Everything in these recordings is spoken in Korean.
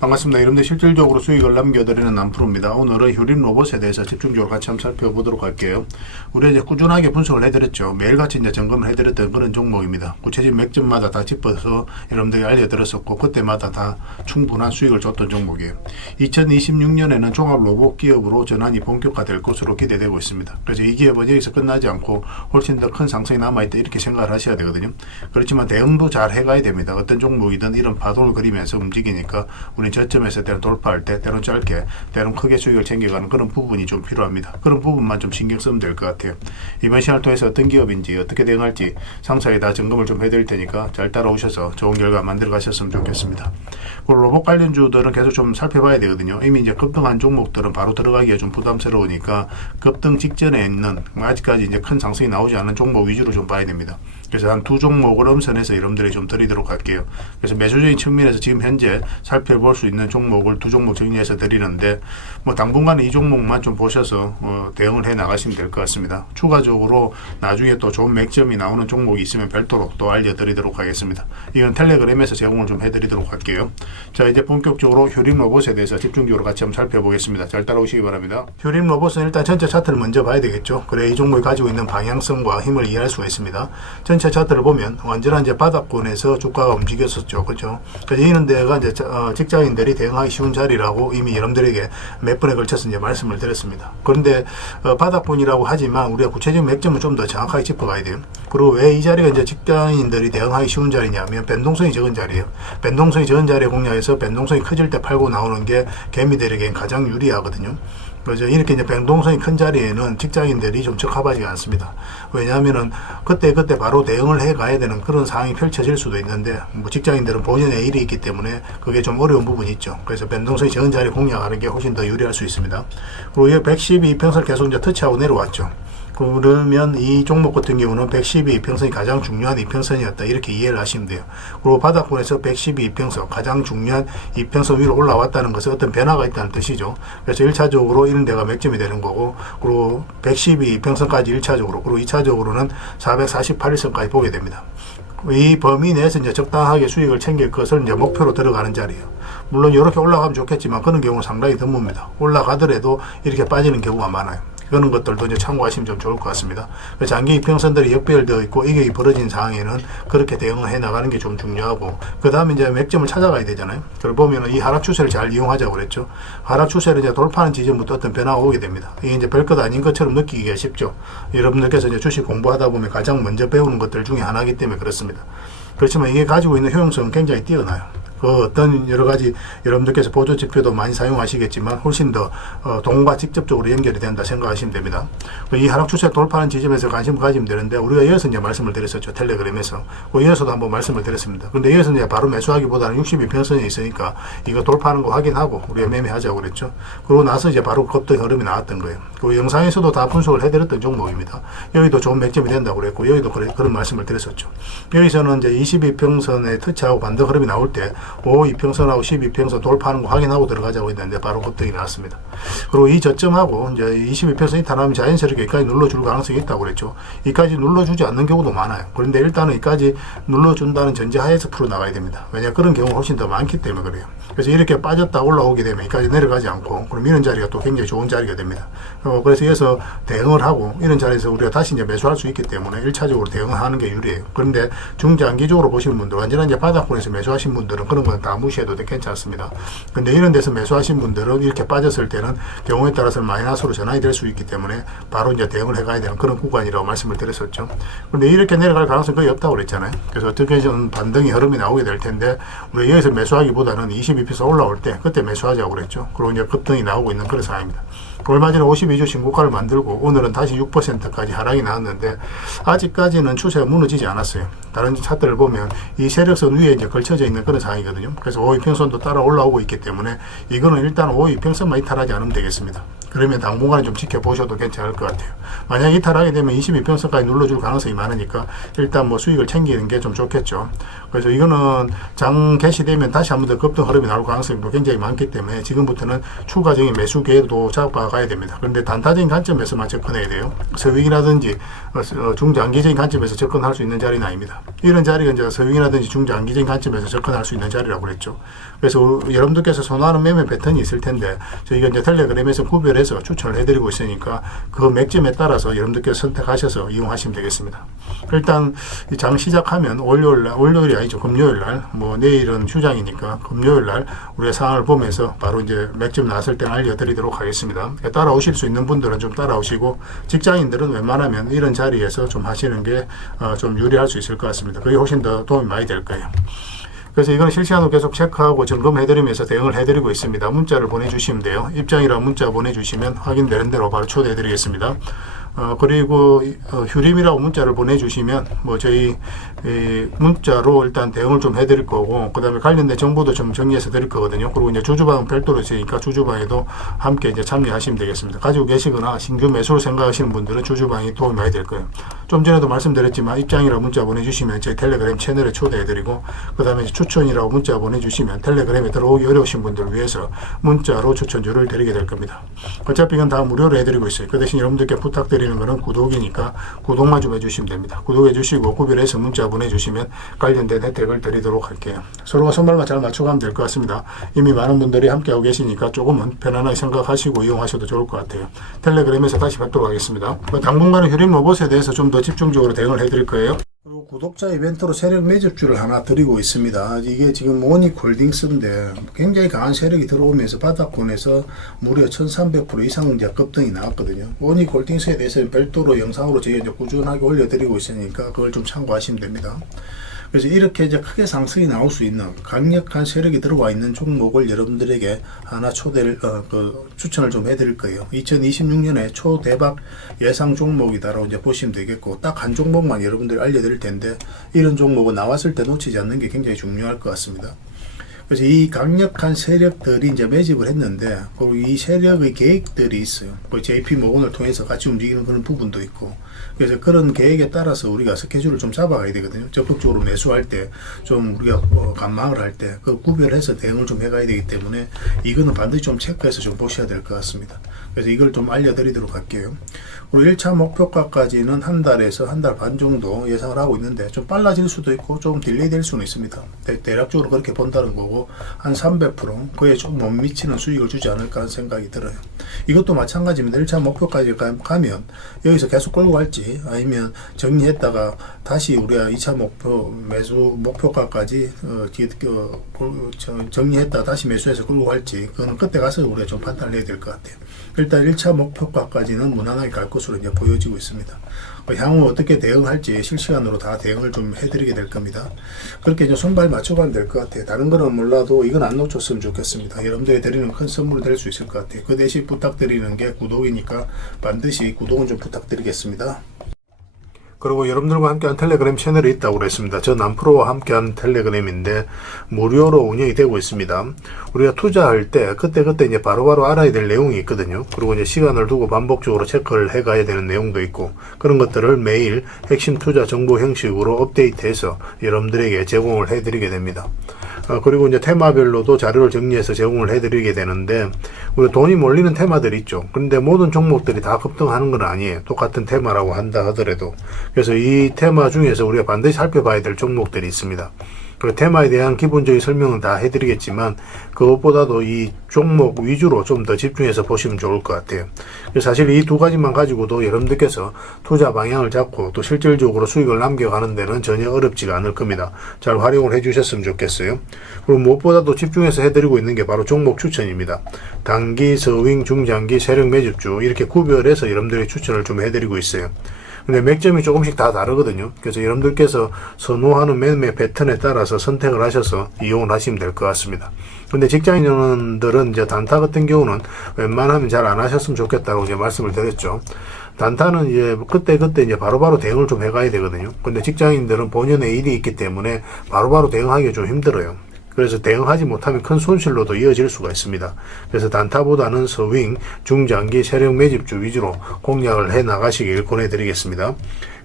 반갑습니다. 여러분들 실질적으로 수익을 남겨드리는 남프로입니다. 오늘은 휴림 로봇에 대해서 집중적으로 같이 한번 살펴보도록 할게요. 우리 이제 꾸준하게 분석을 해드렸죠. 매일같이 이제 점검을 해드렸던 그런 종목입니다. 구체적인 맥점마다 다 짚어서 여러분들이 알려드렸었고, 그때마다 다 충분한 수익을 줬던 종목이에요. 2026년에는 종합 로봇 기업으로 전환이 본격화될 것으로 기대되고 있습니다. 그래서 이 기업은 여기서 끝나지 않고 훨씬 더 큰 상승이 남아있다, 이렇게 생각을 하셔야 되거든요. 그렇지만 대응도 잘 해가야 됩니다. 어떤 종목이든 이런 파도를 그리면서 움직이니까 우리 저점에서 때론 돌파할 때 때론 짧게 때론 크게 수익을 챙겨가는 그런 부분이 좀 필요합니다. 그런 부분만 좀 신경 쓰면 될 것 같아요. 이번 시간을 통해서 어떤 기업인지 어떻게 대응할지 상세히 다 점검을 좀 해드릴 테니까 잘 따라오셔서 좋은 결과 만들어 가셨으면 좋겠습니다. 그리고 로봇 관련주들은 계속 좀 살펴봐야 되거든요. 이미 이제 급등한 종목들은 바로 들어가기가 좀 부담스러우니까 급등 직전에 있는 아직까지 이제 큰 상승이 나오지 않은 종목 위주로 좀 봐야 됩니다. 그래서 한 두 종목을 엄선해서 여러분들이 좀 드리도록 할게요. 그래서 매수적인 측면에서 지금 현재 살펴볼 수 있는 종목을 두 종목 정리해서 드리는데, 뭐 당분간은 이 종목만 좀 보셔서 대응을 해 나가시면 될 것 같습니다. 추가적으로 나중에 또 좋은 맥점이 나오는 종목이 있으면 별도로 또 알려드리도록 하겠습니다. 이건 텔레그램에서 제공을 좀 해드리도록 할게요. 자, 이제 본격적으로 휴림 로봇에 대해서 집중적으로 같이 한번 살펴보겠습니다. 잘 따라오시기 바랍니다. 휴림 로봇은 일단 전체 차트를 먼저 봐야 되겠죠. 그래 이 종목이 가지고 있는 방향성과 힘을 이해할 수가 있습니다. 전체 차트를 보면 완전한 이제 바닥권에서 주가가 움직였었죠. 그렇죠? 그래서 이런 데가 이제 직장인들이 대응하기 쉬운 자리라고 이미 여러분들에게 몇 번에 걸쳐서 이제 말씀을 드렸습니다. 그런데 바닥권이라고 하지만 우리가 구체적인 맥점을 좀 더 정확하게 짚어가야 돼요. 그리고 왜 이 자리가 이제 직장인들이 대응하기 쉬운 자리냐면 변동성이 적은 자리예요. 변동성이 적은 자리에 공략해서 변동성이 커질 때 팔고 나오는 게 개미들에겐 가장 유리하거든요. 그래서 이렇게 이제 변동성이 큰 자리에는 직장인들이 좀 적합하지 않습니다. 왜냐하면은 그때 바로 대응을 해 가야 되는 그런 상황이 펼쳐질 수도 있는데, 뭐 직장인들은 본연의 일이 있기 때문에 그게 좀 어려운 부분이 있죠. 그래서 변동성이 적은 자리 공략하는 게 훨씬 더 유리할 수 있습니다. 그리고 이 112평선을 계속 이제 터치하고 내려왔죠. 그러면 이 종목 같은 경우는 112평선이 가장 중요한 이평선이었다, 이렇게 이해를 하시면 돼요. 그리고 바닥권에서 112평선, 가장 중요한 이평선 위로 올라왔다는 것은 어떤 변화가 있다는 뜻이죠. 그래서 1차적으로 이런 데가 맥점이 되는 거고, 그리고 112평선까지 1차적으로, 그리고 2차적으로는 448일선까지 보게 됩니다. 이 범위 내에서 이제 적당하게 수익을 챙길 것을 이제 목표로 들어가는 자리예요. 물론 이렇게 올라가면 좋겠지만 그런 경우는 상당히 드뭅니다. 올라가더라도 이렇게 빠지는 경우가 많아요. 그런 것들도 이제 참고하시면 좀 좋을 것 같습니다. 장기 이평선들이 역배열되어 있고 이게 벌어진 상황에는 그렇게 대응을 해 나가는 게 좀 중요하고, 그 다음에 이제 맥점을 찾아가야 되잖아요. 그걸 보면은 이 하락 추세를 잘 이용하자고 그랬죠. 하락 추세를 이제 돌파하는 지점부터 어떤 변화가 오게 됩니다. 이게 이제 별것 아닌 것처럼 느끼기가 쉽죠. 여러분들께서 이제 주식 공부하다 보면 가장 먼저 배우는 것들 중에 하나이기 때문에 그렇습니다. 그렇지만 이게 가지고 있는 효용성은 굉장히 뛰어나요. 그 어떤 여러 가지 여러분들께서 보조 지표도 많이 사용하시겠지만 훨씬 더 돈과 직접적으로 연결이 된다 생각하시면 됩니다. 이 하락 추세 돌파하는 지점에서 관심을 가지면 되는데, 우리가 이어서 이제 말씀을 드렸었죠. 텔레그램에서. 이어서도 한번 말씀을 드렸습니다. 그런데 이어서 이제 바로 매수하기보다는 62평선이 있으니까 이거 돌파하는 거 확인하고 우리가 매매하자고 그랬죠. 그러고 나서 이제 바로 급등 흐름이 나왔던 거예요. 그 영상에서도 다 분석을 해드렸던 종목입니다. 여기도 좋은 맥점이 된다고 그랬고, 여기도 그런 말씀을 드렸었죠. 여기서는 이제 22평선에 터치하고 반등 흐름이 나올 때 5이평선하고 12평선 돌파하는 거 확인하고 들어가자고 했는데 바로 급등이 나왔습니다. 그리고 이 저점하고 이제 22평선이 타나면 자연스럽게 여기까지 눌러줄 가능성이 있다고 그랬죠. 여기까지 눌러주지 않는 경우도 많아요. 그런데 일단은 여기까지 눌러준다는 전제하에서 풀어나가야 됩니다. 왜냐, 그런 경우가 훨씬 더 많기 때문에 그래요. 그래서 이렇게 빠졌다 올라오게 되면 여기까지 내려가지 않고, 그럼 이런 자리가 또 굉장히 좋은 자리가 됩니다. 그래서 여기서 대응을 하고 이런 자리에서 우리가 다시 이제 매수할 수 있기 때문에 1차적으로 대응을 하는 게 유리해요. 그런데 중장기적으로 보시는 분들, 완전한 이제 바닥권에서 매수하신 분들은 그런 건 다 무시해도 괜찮습니다. 근데 이런 데서 매수하신 분들은 이렇게 빠졌을 때는 경우에 따라서는 마이너스로 전환이 될 수 있기 때문에 바로 이제 대응을 해가야 되는 그런 구간이라고 말씀을 드렸었죠. 근데 이렇게 내려갈 가능성이 거의 없다고 그랬잖아요. 그래서 어떻게 좀 반등이 흐름이 나오게 될 텐데, 우리가 여기서 매수하기보다는 22피서 올라올 때 그때 매수하자고 그랬죠. 그리고 이제 급등이 나오고 있는 그런 상황입니다. 얼마 전에 52주 신고가를 만들고 오늘은 다시 6%까지 하락이 나왔는데 아직까지는 추세가 무너지지 않았어요. 다른 차트를 보면 이 세력선 위에 이제 걸쳐져 있는 그런 상황이거든요. 그래서 5이평선도 따라 올라오고 있기 때문에 이거는 일단 5이평선만 이탈하지 않으면 되겠습니다. 그러면 당분간은 좀 지켜보셔도 괜찮을 것 같아요. 만약 이탈하게 되면 22평선까지 눌러줄 가능성이 많으니까 일단 뭐 수익을 챙기는 게 좀 좋겠죠. 그래서 이거는 장 개시되면 다시 한 번 더 급등 흐름이 나올 가능성도 굉장히 많기 때문에 지금부터는 추가적인 매수 기회도 잡아가야 됩니다. 그런데 단타적인 관점에서만 접근해야 돼요. 서윙이라든지 중장기적인 관점에서 접근할 수 있는 자리는 아닙니다. 이런 자리가 이제 서윙이라든지 중장기적인 관점에서 접근할 수 있는 자리라고 그랬죠. 그래서 여러분들께서 선호하는 매매 패턴이 있을 텐데 저희가 이제 텔레그램에서 구별해서 추천을 해드리고 있으니까 그 맥점에 따라서 여러분들께서 선택하셔서 이용하시면 되겠습니다. 일단 장 시작하면 월요일이 아니죠. 금요일날, 뭐 내일은 휴장이니까 금요일날 우리가 상황을 보면서 바로 이제 맥점 나왔을 때 알려드리도록 하겠습니다. 따라오실 수 있는 분들은 좀 따라오시고 직장인들은 웬만하면 이런 자리에서 좀 하시는 게 좀 유리할 수 있을 것 같습니다. 그게 훨씬 더 도움이 많이 될 거예요. 그래서 이건 실시간으로 계속 체크하고 점검해드리면서 대응을 해드리고 있습니다. 문자를 보내주시면 돼요. 입장이라 문자 보내주시면 확인되는 대로 바로 초대해드리겠습니다. 그리고 휴림이라고 문자를 보내주시면 뭐 저희 문자로 일단 대응을 좀 해드릴 거고, 그 다음에 관련된 정보도 좀 정리해서 드릴 거거든요. 그리고 이제 주주방은 별도로 있으니까 주주방에도 함께 이제 참여하시면 되겠습니다. 가지고 계시거나 신규 매수를 생각하시는 분들은 주주방이 도움이 많이 될 거예요. 좀 전에도 말씀드렸지만 입장이라고 문자 보내주시면 저희 텔레그램 채널에 초대해드리고, 그 다음에 추천이라고 문자 보내주시면 텔레그램에 들어오기 어려우신 분들을 위해서 문자로 추천주를 드리게 될 겁니다. 어차피 이건 다 무료로 해드리고 있어요. 그 대신 여러분들께 부탁드리는 거는 구독이니까 구독만 좀 해주시면 됩니다. 구독해 주시고 구별해서 문자 보내주시면 관련된 혜택을 드리도록 할게요. 서로가 손발만 잘 맞춰가면 될 것 같습니다. 이미 많은 분들이 함께하고 계시니까 조금은 편안하게 생각하시고 이용하셔도 좋을 것 같아요. 텔레그램에서 다시 뵙도록 하겠습니다. 당분간은 휴림 로봇에 대해서 좀 더 집중적으로 대응을 해드릴 거예요. 그리고 구독자 이벤트로 세력 매집주를 하나 드리고 있습니다. 이게 지금 모닉홀딩스인데 굉장히 강한 세력이 들어오면서 바닥권에서 무려 1300% 이상 이제 급등이 나왔거든요. 모닉홀딩스에 대해서는 별도로 영상으로 저희가 이제 꾸준하게 올려드리고 있으니까 그걸 좀 참고하시면 됩니다. 그래서 이렇게 이제 크게 상승이 나올 수 있는 강력한 세력이 들어와 있는 종목을 여러분들에게 하나 추천을 좀 해드릴 거예요. 2026년에 초대박 예상 종목이다라고 이제 보시면 되겠고, 딱 한 종목만 여러분들이 알려드릴 텐데 이런 종목은 나왔을 때 놓치지 않는 게 굉장히 중요할 것 같습니다. 그래서 이 강력한 세력들이 이제 매집을 했는데, 그리고 이 세력의 계획들이 있어요. 그 JP 모건을 통해서 같이 움직이는 그런 부분도 있고, 그래서 그런 계획에 따라서 우리가 스케줄을 좀 잡아가야 되거든요. 적극적으로 매수할 때, 좀 우리가 관망을 할 때, 그 구별해서 대응을 좀 해가야 되기 때문에, 이거는 반드시 좀 체크해서 좀 보셔야 될 것 같습니다. 그래서 이걸 좀 알려드리도록 할게요. 그리고 1차 목표가까지는 한 달에서 한 달 반 정도 예상을 하고 있는데, 좀 빨라질 수도 있고, 좀 딜레이 될 수는 있습니다. 대략적으로 그렇게 본다는 거고, 한 300%, 그에 좀 못 미치는 수익을 주지 않을까 하는 생각이 들어요. 이것도 마찬가지입니다. 1차 목표까지 가면, 여기서 계속 끌고 갈지, 아니면 정리했다가 다시 우리가 2차 매수 목표가까지 정리했다가 다시 매수해서 끌고 갈지, 그거는 그때 가서 우리가 좀 판단을 해야 될 것 같아요. 일단 1차 목표가까지는 무난하게 갈 것으로 이제 보여지고 있습니다. 향후 어떻게 대응할지 실시간으로 다 대응을 좀 해드리게 될 겁니다. 그렇게 이제 손발 맞춰가면 될 것 같아요. 다른 거는 몰라도 이건 안 놓쳤으면 좋겠습니다. 여러분들이 드리는 큰 선물이 될 수 있을 것 같아요. 그 대신 부탁드리는 게 구독이니까 반드시 구독은 좀 부탁드리겠습니다. 그리고 여러분들과 함께한 텔레그램 채널이 있다고 그랬습니다. 저 남프로와 함께한 텔레그램인데 무료로 운영이 되고 있습니다. 우리가 투자할 때 그때 이제 바로바로 알아야 될 내용이 있거든요. 그리고 이제 시간을 두고 반복적으로 체크를 해가야 되는 내용도 있고, 그런 것들을 매일 핵심 투자 정보 형식으로 업데이트해서 여러분들에게 제공을 해드리게 됩니다. 그리고 이제 테마별로도 자료를 정리해서 제공을 해드리게 되는데, 우리 돈이 몰리는 테마들이 있죠. 그런데 모든 종목들이 다 급등하는 건 아니에요. 똑같은 테마라고 한다 하더라도. 그래서 이 테마 중에서 우리가 반드시 살펴봐야 될 종목들이 있습니다. 그 테마에 대한 기본적인 설명은 다 해드리겠지만, 그것보다도 이 종목 위주로 좀 더 집중해서 보시면 좋을 것 같아요. 사실 이 두 가지만 가지고도 여러분들께서 투자 방향을 잡고 또 실질적으로 수익을 남겨가는 데는 전혀 어렵지가 않을 겁니다. 잘 활용을 해주셨으면 좋겠어요. 그리고 무엇보다도 집중해서 해드리고 있는 게 바로 종목 추천입니다. 단기, 서윙, 중장기, 세력 매집주 이렇게 구별해서 여러분들이 추천을 좀 해드리고 있어요. 근데 맥점이 조금씩 다 다르거든요. 그래서 여러분들께서 선호하는 매매 패턴에 따라서 선택을 하셔서 이용을 하시면 될 것 같습니다. 근데 직장인들은 이제 단타 같은 경우는 웬만하면 잘 안 하셨으면 좋겠다고 이제 말씀을 드렸죠. 단타는 이제 그때 이제 바로바로 대응을 좀 해가야 되거든요. 근데 직장인들은 본연의 일이 있기 때문에 바로바로 대응하기가 좀 힘들어요. 그래서 대응하지 못하면 큰 손실로도 이어질 수가 있습니다. 그래서 단타보다는 스윙, 중장기 세력 매집주 위주로 공략을 해 나가시길 권해드리겠습니다.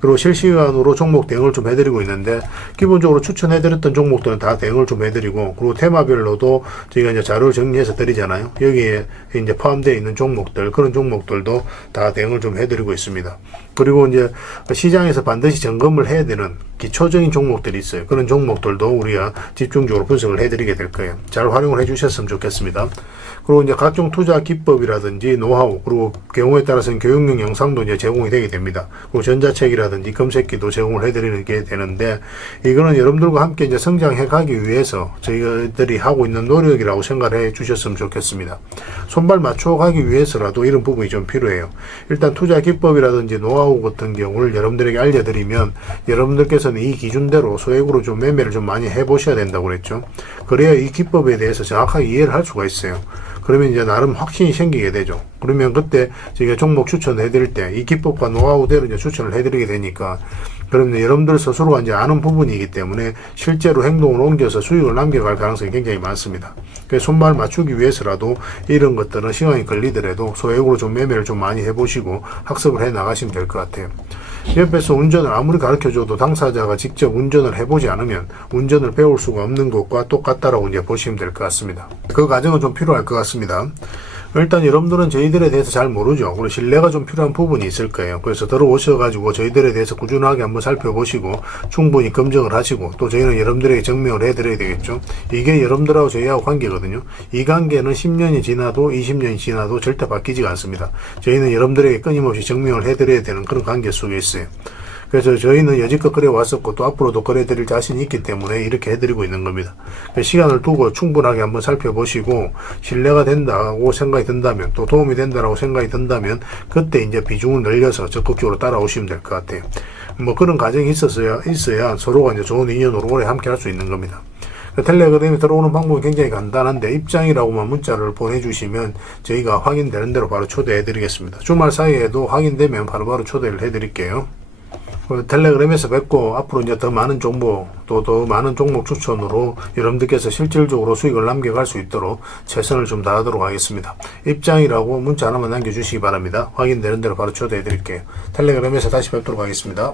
그리고 실시간으로 종목 대응을 좀 해드리고 있는데, 기본적으로 추천해드렸던 종목들은 다 대응을 좀 해드리고, 그리고 테마별로도 저희가 이제 자료를 정리해서 드리잖아요. 여기에 이제 포함되어 있는 종목들, 그런 종목들도 다 대응을 좀 해드리고 있습니다. 그리고 이제 시장에서 반드시 점검을 해야 되는 기초적인 종목들이 있어요. 그런 종목들도 우리가 집중적으로 분석을 해드리게 될 거예요. 잘 활용을 해주셨으면 좋겠습니다. 그리고 이제 각종 투자 기법이라든지 노하우, 그리고 경우에 따라서는 교육용 영상도 이제 제공이 되게 됩니다. 그리고 전자책이라든지 검색기도 제공을 해드리는 게 되는데, 이거는 여러분들과 함께 이제 성장해 가기 위해서 저희들이 하고 있는 노력이라고 생각해 주셨으면 좋겠습니다. 손발 맞춰 가기 위해서라도 이런 부분이 좀 필요해요. 일단 투자 기법이라든지 노하우 같은 경우를 여러분들에게 알려드리면, 여러분들께서는 이 기준대로 소액으로 좀 매매를 좀 많이 해보셔야 된다고 그랬죠. 그래야 이 기법에 대해서 정확하게 이해를 할 수가 있어요. 그러면 이제 나름 확신이 생기게 되죠. 그러면 그때 저희가 종목 추천해 드릴 때 이 기법과 노하우대로 이제 추천을 해 드리게 되니까, 그러면 여러분들 스스로가 이제 아는 부분이기 때문에 실제로 행동을 옮겨서 수익을 남겨갈 가능성이 굉장히 많습니다. 그래서 손발 맞추기 위해서라도 이런 것들은 시간이 걸리더라도 소액으로 좀 매매를 좀 많이 해보시고 학습을 해 나가시면 될 것 같아요. 옆에서 운전을 아무리 가르쳐줘도 당사자가 직접 운전을 해보지 않으면 운전을 배울 수가 없는 것과 똑같다라고 이제 보시면 될 것 같습니다. 그 과정은 좀 필요할 것 같습니다. 일단 여러분들은 저희들에 대해서 잘 모르죠. 그리고 신뢰가 좀 필요한 부분이 있을 거예요. 그래서 들어오셔가지고 저희들에 대해서 꾸준하게 한번 살펴보시고 충분히 검증을 하시고, 또 저희는 여러분들에게 증명을 해드려야 되겠죠. 이게 여러분들하고 저희하고 관계거든요. 이 관계는 10년이 지나도 20년이 지나도 절대 바뀌지가 않습니다. 저희는 여러분들에게 끊임없이 증명을 해드려야 되는 그런 관계 속에 있어요. 그래서 저희는 여지껏 그래왔었고 또 앞으로도 그래드릴 자신이 있기 때문에 이렇게 해드리고 있는 겁니다. 시간을 두고 충분하게 한번 살펴보시고 신뢰가 된다고 생각이 든다면, 또 도움이 된다고 생각이 든다면 그때 이제 비중을 늘려서 적극적으로 따라오시면 될 것 같아요. 뭐 그런 과정이 있어야 서로가 이제 좋은 인연으로 오래 함께 할 수 있는 겁니다. 텔레그램에 들어오는 방법이 굉장히 간단한데, 입장이라고만 문자를 보내주시면 저희가 확인되는 대로 바로 초대해 드리겠습니다. 주말 사이에도 확인되면 바로바로 초대를 해 드릴게요. 텔레그램에서 뵙고, 앞으로 이제 더 많은 정보, 또 더 많은 종목 추천으로 여러분들께서 실질적으로 수익을 남겨갈 수 있도록 최선을 좀 다하도록 하겠습니다. 입장이라고 문자 하나만 남겨주시기 바랍니다. 확인되는 대로 바로 초대해 드릴게요. 텔레그램에서 다시 뵙도록 하겠습니다.